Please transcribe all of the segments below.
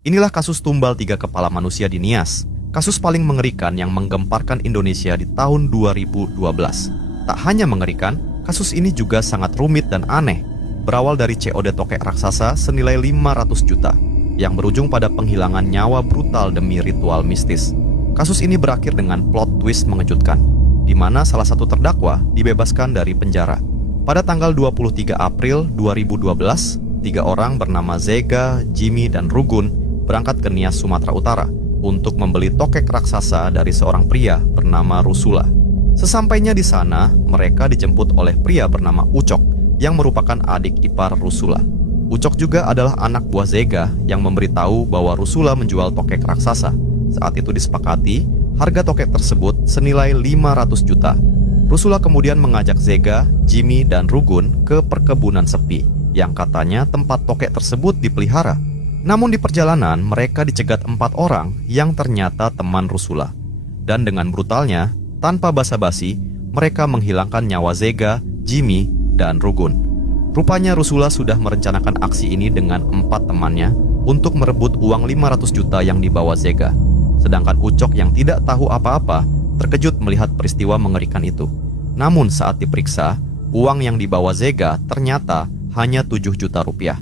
Inilah kasus tumbal 3 kepala manusia di Nias, kasus paling mengerikan yang menggemparkan Indonesia di tahun 2012. Tak hanya mengerikan, kasus ini juga sangat rumit dan aneh, berawal dari COD tokek raksasa senilai 500 juta, yang berujung pada penghilangan nyawa brutal demi ritual mistis. Kasus ini berakhir dengan plot twist mengejutkan, di mana salah satu terdakwa dibebaskan dari penjara. Pada tanggal 23 April 2012, 3 orang bernama Zega, Jimmy, dan Rugun berangkat ke Nias, Sumatera Utara untuk membeli tokek raksasa dari seorang pria bernama Rusula. Sesampainya di sana, mereka dijemput oleh pria bernama Ucok yang merupakan adik ipar Rusula. Ucok juga adalah anak buah Zega yang memberitahu bahwa Rusula menjual tokek raksasa. Saat itu disepakati, harga tokek tersebut senilai 500 juta. Rusula kemudian mengajak Zega, Jimmy, dan Rugun ke perkebunan sepi yang katanya tempat tokek tersebut dipelihara. Namun di perjalanan mereka dicegat 4 orang yang ternyata teman Rusula. Dan dengan brutalnya, tanpa basa-basi, mereka menghilangkan nyawa Zega, Jimmy, dan Rugun. Rupanya Rusula sudah merencanakan aksi ini dengan 4 temannya untuk merebut uang 500 juta yang dibawa Zega. Sedangkan Ucok yang tidak tahu apa-apa terkejut melihat peristiwa mengerikan itu. Namun saat diperiksa, uang yang dibawa Zega ternyata hanya 7 juta rupiah.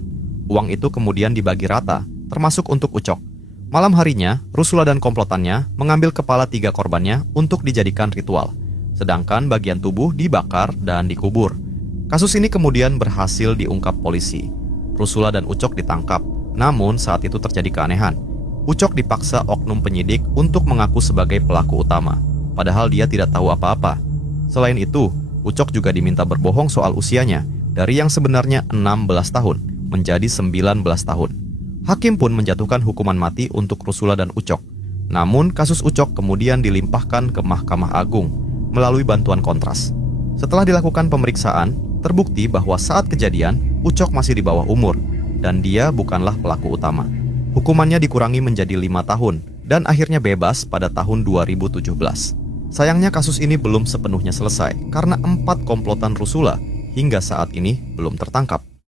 Uang itu kemudian dibagi rata, termasuk untuk Ucok. Malam harinya, Rusula dan komplotannya mengambil kepala 3 korbannya untuk dijadikan ritual, sedangkan bagian tubuh dibakar dan dikubur. Kasus ini kemudian berhasil diungkap polisi. Rusula dan Ucok ditangkap, namun saat itu terjadi keanehan. Ucok dipaksa oknum penyidik untuk mengaku sebagai pelaku utama, padahal dia tidak tahu apa-apa. Selain itu, Ucok juga diminta berbohong soal usianya, dari yang sebenarnya 16 tahun menjadi 19 tahun. Hakim pun menjatuhkan hukuman mati untuk Rusula dan Ucok. Namun kasus Ucok kemudian dilimpahkan ke Mahkamah Agung melalui bantuan kontras. Setelah dilakukan pemeriksaan, terbukti bahwa saat kejadian Ucok masih di bawah umur dan dia bukanlah pelaku utama. Hukumannya dikurangi menjadi 5 tahun dan akhirnya bebas pada tahun 2017. Sayangnya kasus ini belum sepenuhnya selesai karena 4 komplotan Rusula hingga saat ini belum tertangkap.